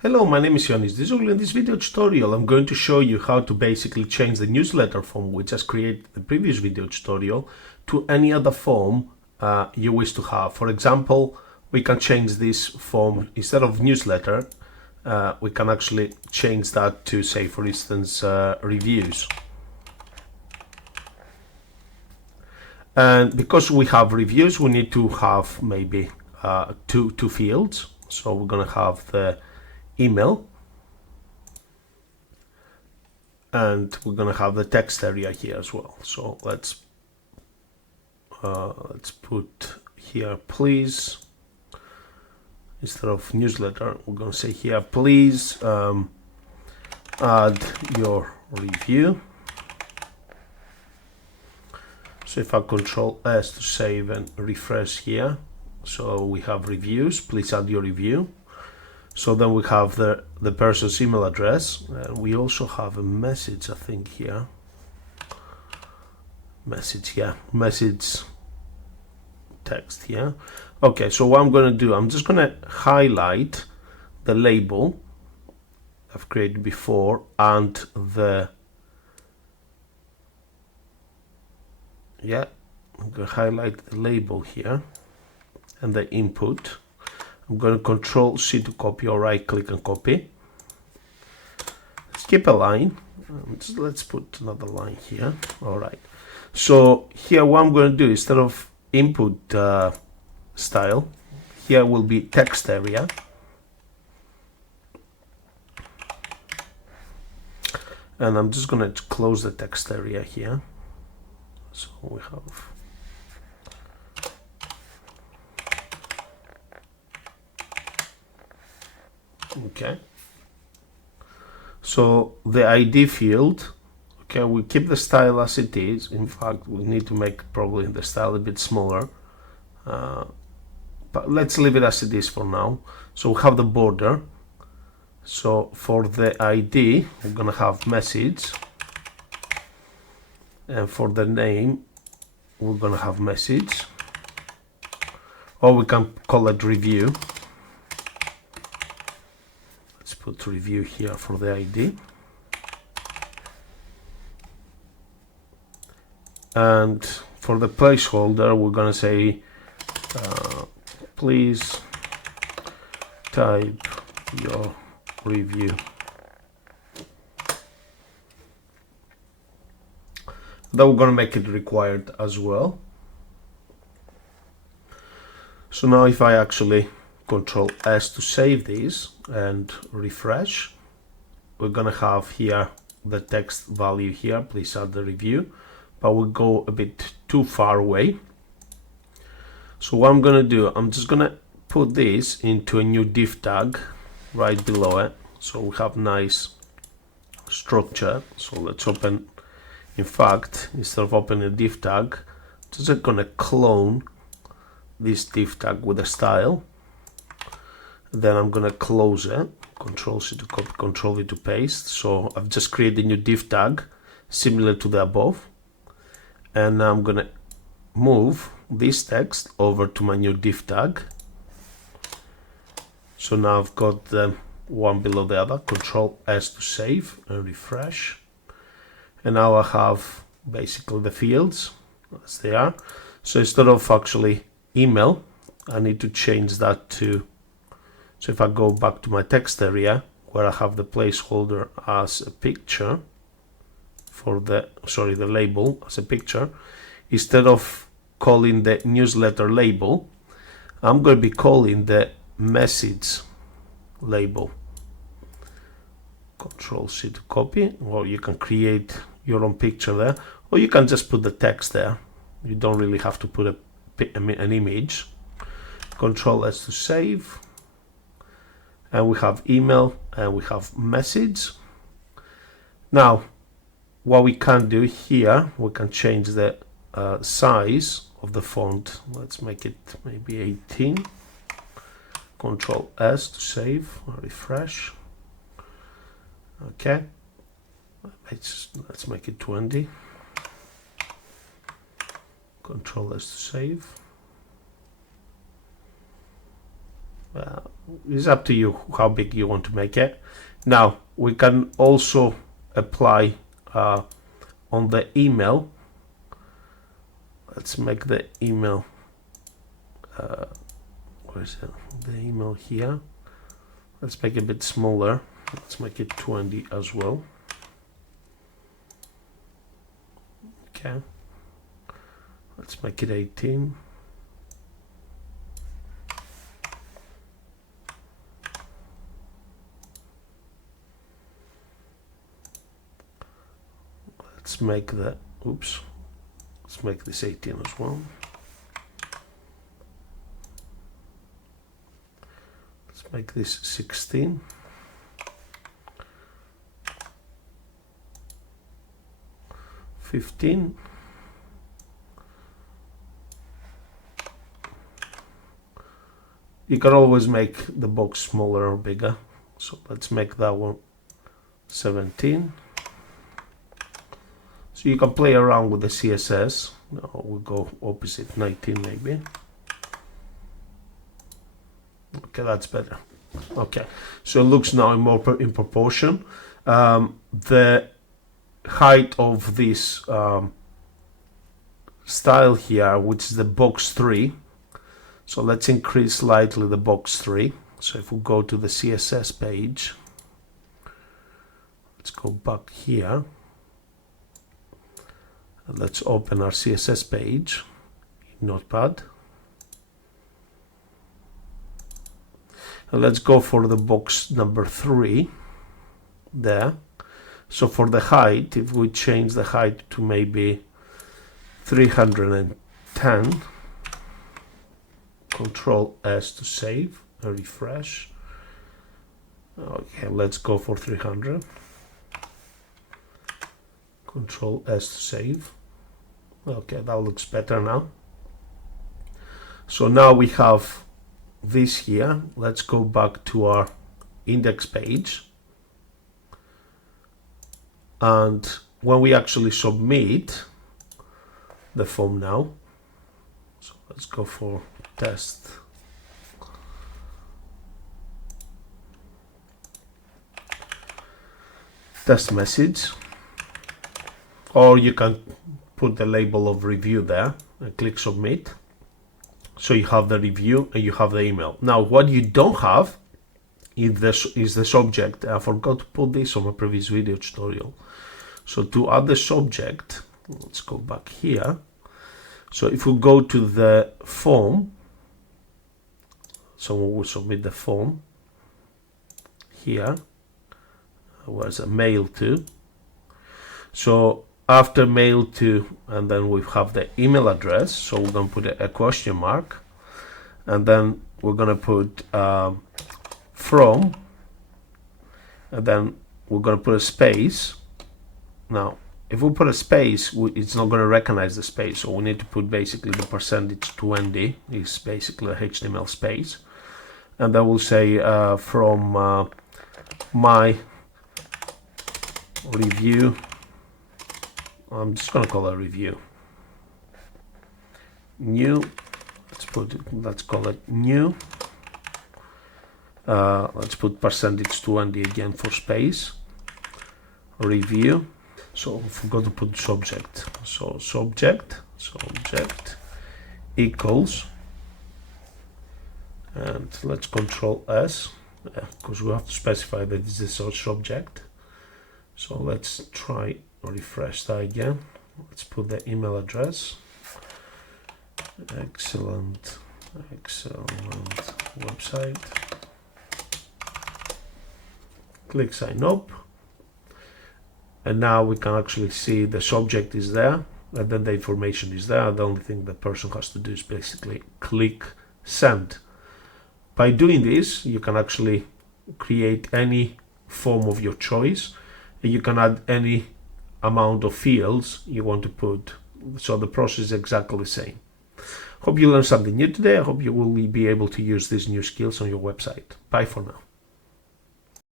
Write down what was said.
Hello, my name is Ioannis Dizoglou. In this video tutorial, I'm going to show you how to basically change the newsletter form we just created in the previous video tutorial to any other form you wish to have. For example, we can change this form instead of newsletter. We can actually change that to, say, for instance, reviews. And because we have reviews, we need to have maybe two fields. So we're going to have the email, and we're going to have the text area here as well. So let's put here, please, instead of newsletter, we're going to say here, please add your review. So if I Control S to save and refresh here, so we have reviews, please add your review. So then we have the person's email address. We also have a message, I think, here. Message text here. Okay, so what I'm going to do, I'm just going to highlight the label I've created before and I'm going to highlight the label here and the input. I'm going to Control C to copy, or right click and copy. Skip a line. Let's put another line here. All right. So here what I'm going to do, instead of input style, here will be text area. And I'm just going to close the text area here. So we have okay, so the ID field, okay, we keep the style as it is. In fact, we need to make probably the style a bit smaller, but let's leave it as it is for now. So we have the border. So for the ID, we're gonna have message, and for the name, we're gonna have message, or we can call it review. Put review here for the ID, and for the placeholder we're gonna say please type your review. Then we're gonna make it required as well. So now if I actually Control S to save these and refresh, we're gonna have here the text value here, please add the review, but we'll go a bit too far away. So what I'm gonna do, I'm just gonna put this into a new div tag right below it, so we have nice structure. So let's open, in fact, instead of opening a div tag, just gonna clone this div tag with a style. Then I'm gonna close it, Control C to copy, Control V to paste. So I've just created a new div tag similar to the above, and now I'm gonna move this text over to my new div tag. So now I've got them one below the other. Control S to save and refresh, and now I have basically the fields as they are. So instead of actually email, I need to change that to, so if I go back to my text area where I have the placeholder as a picture for the label as a picture, instead of calling the newsletter label, I'm going to be calling the message label. Control C to copy, or you can create your own picture there, or you can just put the text there. You don't really have to put an image. Control S to save. And we have email and we have message. Now, what we can do here, we can change the size of the font. Let's make it maybe 18. Control S to save, refresh. Okay, let's make it 20. Control S to save. It's up to you how big you want to make it. Now we can also apply on the email. Let's make the email, where is it? The email here. Let's make it a bit smaller. Let's make it 20 as well. Okay. Let's make it 18. Let's make the, oops, let's make this 18 as well. Let's make this 16. $15. You can always make the box smaller or bigger. So let's make that one 17. So you can play around with the CSS. No, we'll go opposite, 19 maybe. Okay, that's better. Okay, so it looks now more in proportion. The height of this style here, which is the box 3. So let's increase slightly the box 3. So if we go to the CSS page, let's go back here. And let's open our CSS page in Notepad. And let's go for the box number 3 there. So for the height, if we change the height to maybe 310, Control S to save and refresh. Okay, let's go for 300. Control S to save. Okay, that looks better now. So now we have this here. Let's go back to our index page. And when we actually submit the form now, so let's go for test. Test message, or you can put the label of review there and click submit. So you have the review and you have the email. Now what you don't have is the subject. I forgot to put this on my previous video tutorial. So to add the subject, let's go back here. So if we go to the form, someone will submit the form here. Where's a mail to? So after mail to, and then we have the email address. So we're going to put a question mark, and then we're going to put from, and then we're going to put a space. Now, if we put a space, it's not going to recognize the space. So we need to put basically the %20 is basically a HTML space. And then we'll say from my review. I'm just going to call it review. New. Let's call it new. Let's put %20 again for space. Review. So I forgot to put subject. So subject equals, and let's Control S because we have to specify that this is our subject. So let's try refresh that again. Let's put the email address. Excellent website. Click sign up. And now we can actually see the subject is there, and then the information is there. The only thing the person has to do is basically click send. By doing this, you can actually create any form of your choice. You can add any amount of fields you want to put. So the process is exactly the same. Hope you learned something new today. I hope you will be able to use these new skills on your website. Bye for now.